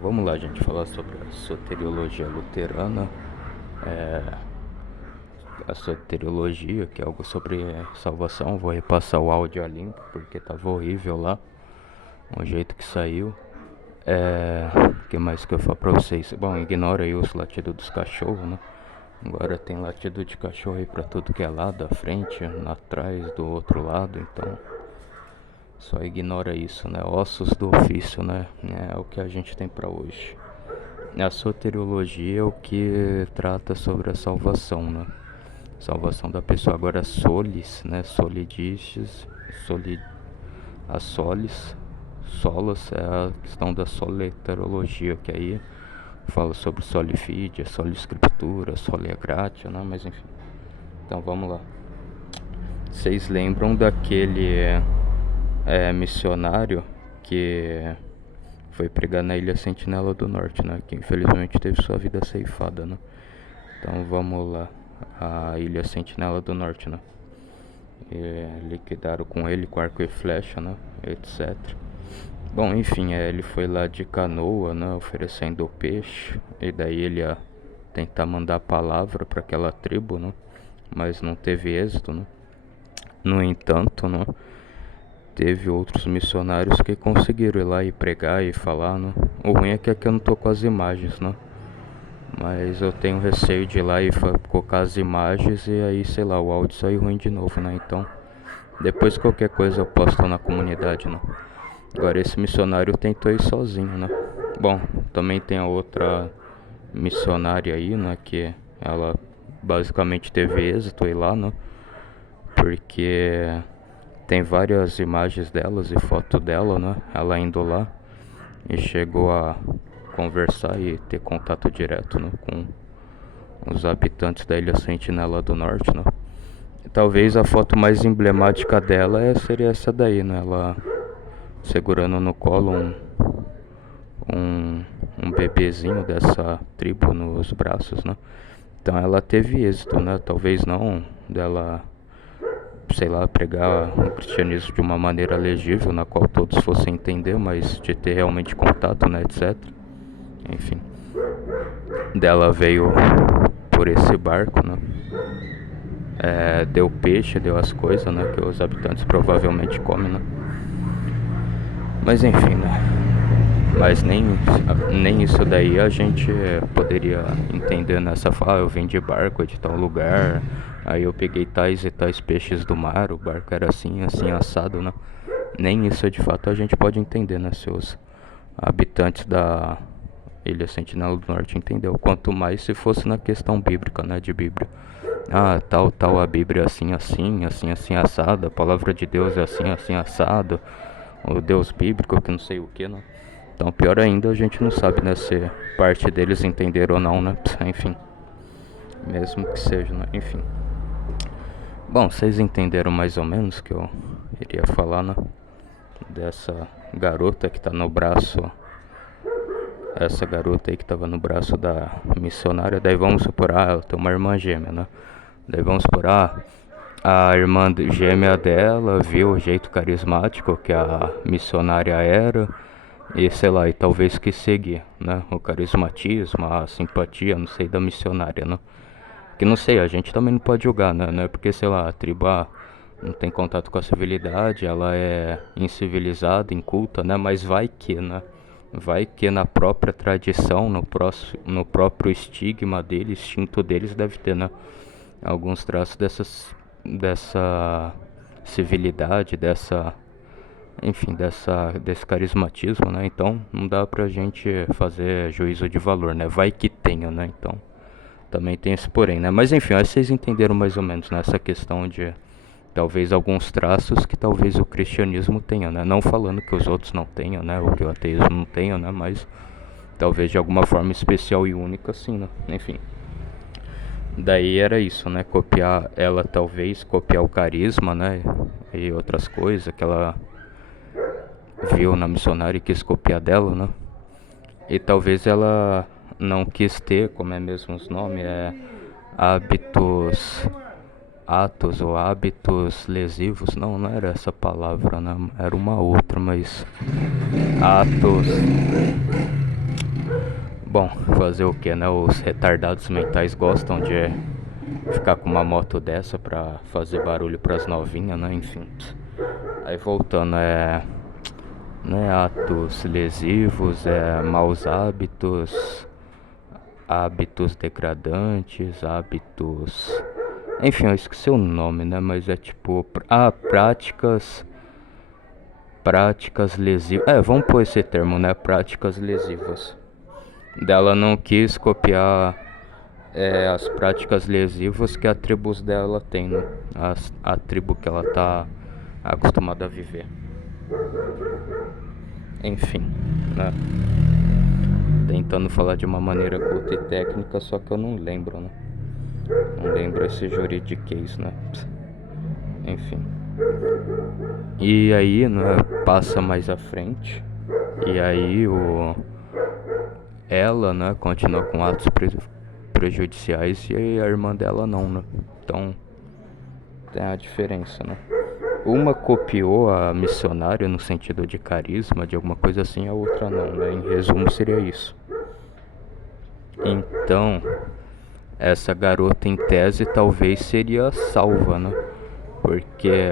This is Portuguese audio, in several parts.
Vamos lá, gente, falar sobre a soteriologia luterana. A soteriologia, que é algo sobre salvação. Vou repassar o áudio a limpo, porque tava horrível lá, o jeito que saiu. O que mais que eu falo pra vocês? Bom, ignora aí os latidos dos cachorros, né? Agora tem latido de cachorro aí pra tudo que é lado, da frente, atrás, do outro lado, então só ignora isso, né? Ossos do ofício, né? É o que a gente tem pra hoje. A soteriologia é o que trata sobre a salvação, né? Salvação da pessoa. Agora, solis, né? Solidistes, a solis, solas é a questão da soleterologia, que aí fala sobre soli fide, soli escritura, soli gratia, né? Mas enfim. Então vamos lá. Vocês lembram daquele missionário que foi pregar na Ilha Sentinela do Norte, né? Que infelizmente teve sua vida ceifada, né? Então vamos lá. A Ilha Sentinela do Norte, né? Liquidaram com ele com arco e flecha, né? Etc. Bom, enfim, ele foi lá de canoa, né? Oferecendo peixe. E daí ele ia tentar mandar a palavra para aquela tribo, né? Mas não teve êxito, né? No entanto, né? Teve outros missionários que conseguiram ir lá e pregar e falar, né? O ruim é que aqui eu não tô com as imagens, né? Mas eu tenho receio de ir lá e colocar as imagens e aí, sei lá, o áudio sair ruim de novo, né? Então, depois qualquer coisa eu posto na comunidade, né? Agora esse missionário tentou ir sozinho, né? Bom, também tem a outra missionária aí, né? Que ela basicamente teve êxito ir lá, né? Porque tem várias imagens delas e foto dela, né? Ela indo lá e chegou a conversar e ter contato direto, né, com os habitantes da Ilha Sentinela do Norte, né? Talvez a foto mais emblemática dela seria essa daí, né? Ela segurando no colo um bebezinho dessa tribo nos braços, né? Então ela teve êxito, né? Talvez não dela, sei lá, pregar o cristianismo de uma maneira legível, na qual todos fossem entender, mas de ter realmente contato, né, etc. Enfim, dela veio por esse barco, né? Deu peixe, deu as coisas, né? Que os habitantes provavelmente comem, né? Mas enfim, né? Mas nem isso daí a gente poderia entender nessa fala. Eu vim de barco de tal lugar, aí eu peguei tais e tais peixes do mar, o barco era assim, assim, assado, né? Nem isso de fato a gente pode entender, né? Se os habitantes da Ilha Sentinela do Norte entendeu. Quanto mais se fosse na questão bíblica, né? De Bíblia. Ah, tal, a Bíblia é assim, assim, assim, assim, assado. A palavra de Deus é assim, assim, assado. O Deus bíblico, que não sei o que, né? Então, pior ainda, a gente não sabe, né? Se parte deles entenderam ou não, né? Enfim. Mesmo que seja, né? Enfim. Bom, vocês entenderam mais ou menos que eu iria falar, né? Dessa garota que tá no braço. Essa garota aí que tava no braço da missionária. Daí vamos supor, ela tem uma irmã gêmea, né? Daí vamos supor, a irmã gêmea dela viu o jeito carismático que a missionária era. E sei lá, e talvez quis seguir, né? O carismatismo, a simpatia, não sei, da missionária, né? Que não sei, a gente também não pode julgar, né? Não é porque, sei lá, a tribo não tem contato com a civilidade, ela é incivilizada, inculta, né? Mas vai que, né? Vai que na própria tradição, no próprio estigma deles, instinto deles, deve ter, né? Alguns traços dessa civilidade, enfim, desse carismatismo, né? Então não dá pra gente fazer juízo de valor, né? Vai que tenha, né? Então também tem esse porém, né? Mas enfim, acho que vocês entenderam mais ou menos nessa questão de talvez alguns traços que talvez o cristianismo tenha, né? Não falando que os outros não tenham, né? Ou que o ateísmo não tenha, né? Mas talvez de alguma forma especial e única, sim, né? Enfim. Daí era isso, né? Copiar ela, talvez copiar o carisma, né? E outras coisas que ela viu na missionária e quis copiar dela, né? E talvez ela não quis ter, como é mesmo os nomes, hábitos, atos ou hábitos lesivos. Não era essa palavra, né? Era uma outra, mas atos, Bom, fazer o que, né? Os retardados mentais gostam de ficar com uma moto dessa pra fazer barulho pras novinhas, né? Enfim. Aí voltando, né, atos lesivos, maus hábitos, hábitos degradantes, hábitos. Enfim, eu esqueci o nome, né? Mas é tipo. Práticas. Práticas lesivas. Vamos pôr esse termo, né? Práticas lesivas. Dela não quis copiar as práticas lesivas que a tribo dela tem, né? A tribo que ela tá acostumada a viver. Enfim, né? Tentando falar de uma maneira culta e técnica, só que eu não lembro, né? Não lembro esse juridiquês, né? Enfim. E aí, né, passa mais à frente. E aí ela, né, continua com atos prejudiciais e a irmã dela não, né? Então tem a diferença, né? Uma copiou a missionária no sentido de carisma, de alguma coisa assim, a outra não, né? Em resumo seria isso. Então, essa garota em tese talvez seria salva, né? Porque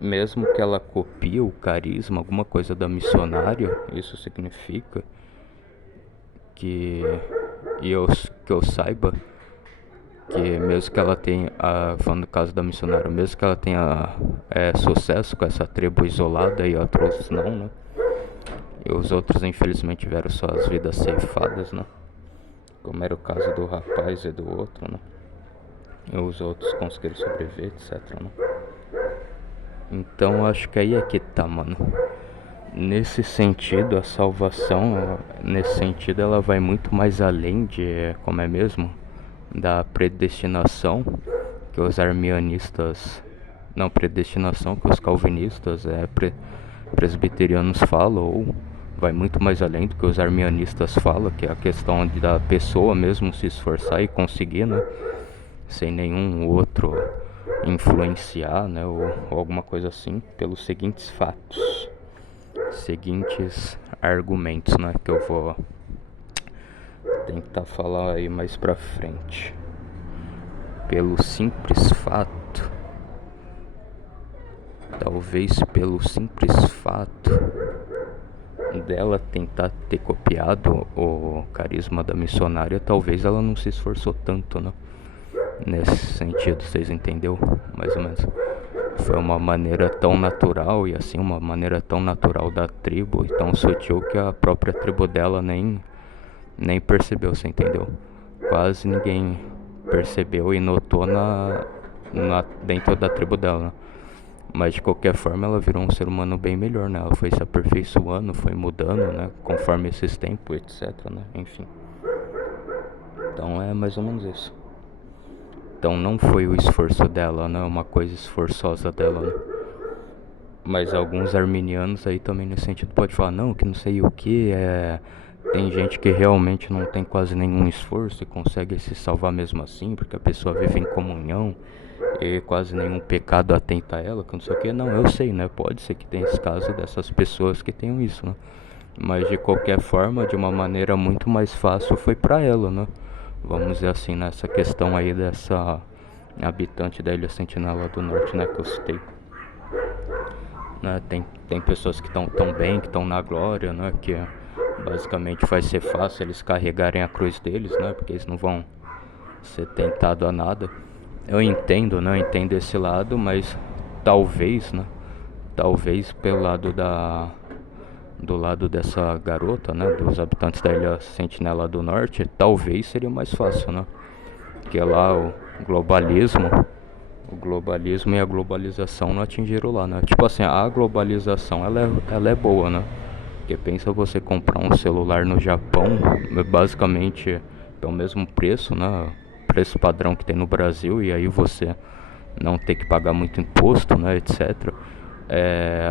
mesmo que ela copie o carisma, alguma coisa da missionária, isso significa que que eu saiba que mesmo que ela tenha, falando no caso da missionária, mesmo que ela tenha sucesso com essa tribo isolada e outros não, né? E os outros infelizmente tiveram suas vidas ceifadas, né? Como era o caso do rapaz e do outro, né? E os outros conseguiram sobreviver, etc, né? Então acho que aí é que tá, mano. Nesse sentido, a salvação, nesse sentido, ela vai muito mais além de, como é mesmo, da predestinação que os arminianistas, não, predestinação que os calvinistas, presbiterianos falam, ou vai muito mais além do que os arminianistas falam, que é a questão da pessoa mesmo se esforçar e conseguir, né, sem nenhum outro influenciar, né, ou alguma coisa assim, pelos seguintes fatos. Seguintes argumentos, né, que eu vou tentar falar aí mais pra frente. Pelo simples fato, talvez pelo simples fato dela tentar ter copiado o carisma da missionária, talvez ela não se esforçou tanto, né? Nesse sentido, vocês entenderam? Mais ou menos. Foi uma maneira tão natural e assim, uma maneira tão natural da tribo e tão sutil que a própria tribo dela nem percebeu, você entendeu? Quase ninguém percebeu e notou dentro da tribo dela. Mas de qualquer forma ela virou um ser humano bem melhor, né? Ela foi se aperfeiçoando, foi mudando, né? Conforme esses tempos, etc, né? Enfim. Então é mais ou menos isso. Então não foi o esforço dela, né? Uma coisa esforçosa dela, né? Mas alguns arminianos aí também nesse sentido pode falar, não, que não sei o que, tem gente que realmente não tem quase nenhum esforço e consegue se salvar mesmo assim, porque a pessoa vive em comunhão e quase nenhum pecado atenta a ela, que não sei o que. Não, eu sei, né? Pode ser que tenha esse caso dessas pessoas que tenham isso, né? Mas de qualquer forma, de uma maneira muito mais fácil foi pra ela, né? Vamos dizer assim, nessa questão aí dessa habitante da Ilha Sentinela do Norte, né? Que eu citei. Né? Tem pessoas que estão tão bem, que estão na glória, né? Que basicamente vai ser fácil eles carregarem a cruz deles, né? Porque eles não vão ser tentados a nada. Eu entendo, né? Eu entendo esse lado, mas talvez, né? Talvez pelo lado do lado dessa garota, né? Dos habitantes da Ilha Sentinela do Norte, talvez seria mais fácil, né? Porque lá o globalismo e a globalização não atingiram lá, né? Tipo assim, a globalização ela é boa, né? Porque pensa você comprar um celular no Japão, basicamente é o mesmo preço, né? Preço padrão que tem no Brasil, e aí você não ter que pagar muito imposto, né? Etc.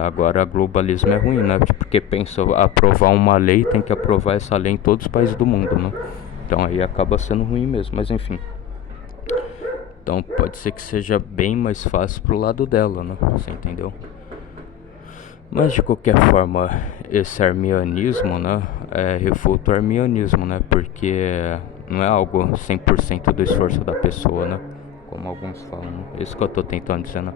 Agora, globalismo é ruim, né? Porque pensa, aprovar uma lei, tem que aprovar essa lei em todos os países do mundo, né? Então aí acaba sendo ruim mesmo, mas enfim. Então pode ser que seja bem mais fácil pro lado dela, né? Você entendeu? Mas de qualquer forma, esse arminianismo, né, refuta o arminianismo, né, porque não é algo 100% do esforço da pessoa, né, como alguns falam, né? Isso que eu tô tentando dizer, né.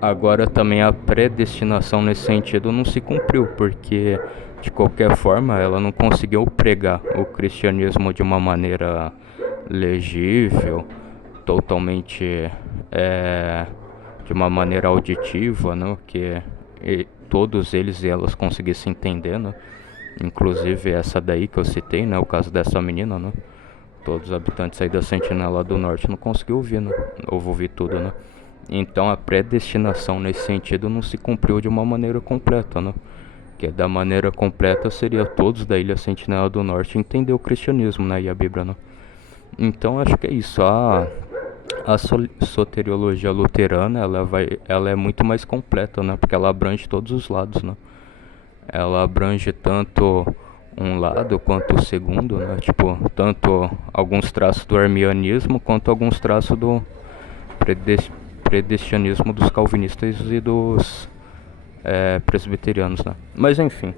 Agora também a predestinação nesse sentido não se cumpriu, porque de qualquer forma ela não conseguiu pregar o cristianismo de uma maneira legível, totalmente de uma maneira auditiva, né, que todos eles e elas conseguissem entender, né? Inclusive essa daí que eu citei, né, o caso dessa menina, né? Todos os habitantes aí da Sentinela do Norte não conseguiu ouvir, né? Ouvir tudo, né? Então a predestinação nesse sentido não se cumpriu de uma maneira completa, né? Que da maneira completa seria todos da Ilha Sentinela do Norte entender o cristianismo, né? E a Bíblia, né? Então acho que é isso. A soteriologia luterana ela é muito mais completa, né? Porque ela abrange todos os lados, né? Ela abrange tanto um lado quanto o segundo, né? Tipo, tanto alguns traços do arminianismo quanto alguns traços do predestianismo dos calvinistas e dos presbiterianos, né? Mas enfim,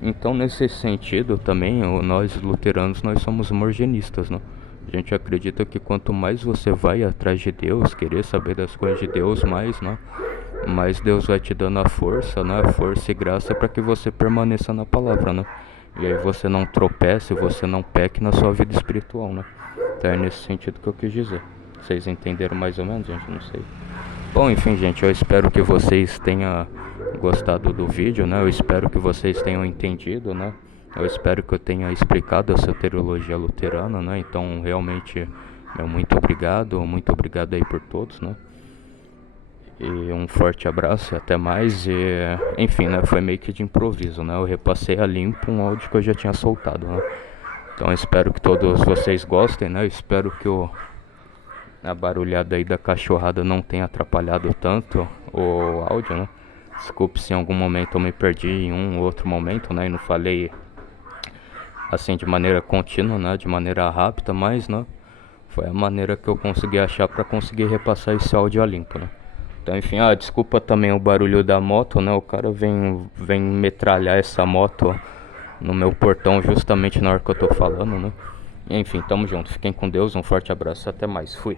então nesse sentido também, nós luteranos, nós somos morgenistas, né? A gente acredita que quanto mais você vai atrás de Deus, querer saber das coisas de Deus mais, né? Mais Deus vai te dando a força, né? Força e graça para que você permaneça na palavra, né? E aí você não tropece, você não peque na sua vida espiritual, né? Então é nesse sentido que eu quis dizer. Vocês entenderam mais ou menos, gente? Não sei. Bom, enfim, gente, eu espero que vocês tenham gostado do vídeo, né? Eu espero que vocês tenham entendido, né? Eu espero que eu tenha explicado a soteriologia luterana, né? Então, realmente, muito obrigado aí por todos, né? E um forte abraço e até mais. E, enfim, né? Foi meio que de improviso, né? Eu repassei a limpo um áudio que eu já tinha soltado, né? Então, espero que todos vocês gostem, né? Eu espero que a barulhada aí da cachorrada não tenha atrapalhado tanto o áudio, né? Desculpe se em algum momento eu me perdi em um ou outro momento, né? E não falei assim de maneira contínua, né? De maneira rápida, mas, né? Foi a maneira que eu consegui achar para conseguir repassar esse áudio a limpo, né? Então, enfim, desculpa também o barulho da moto, né? O cara vem metralhar essa moto no meu portão justamente na hora que eu tô falando, né? Enfim, tamo junto. Fiquem com Deus, um forte abraço, até mais. Fui.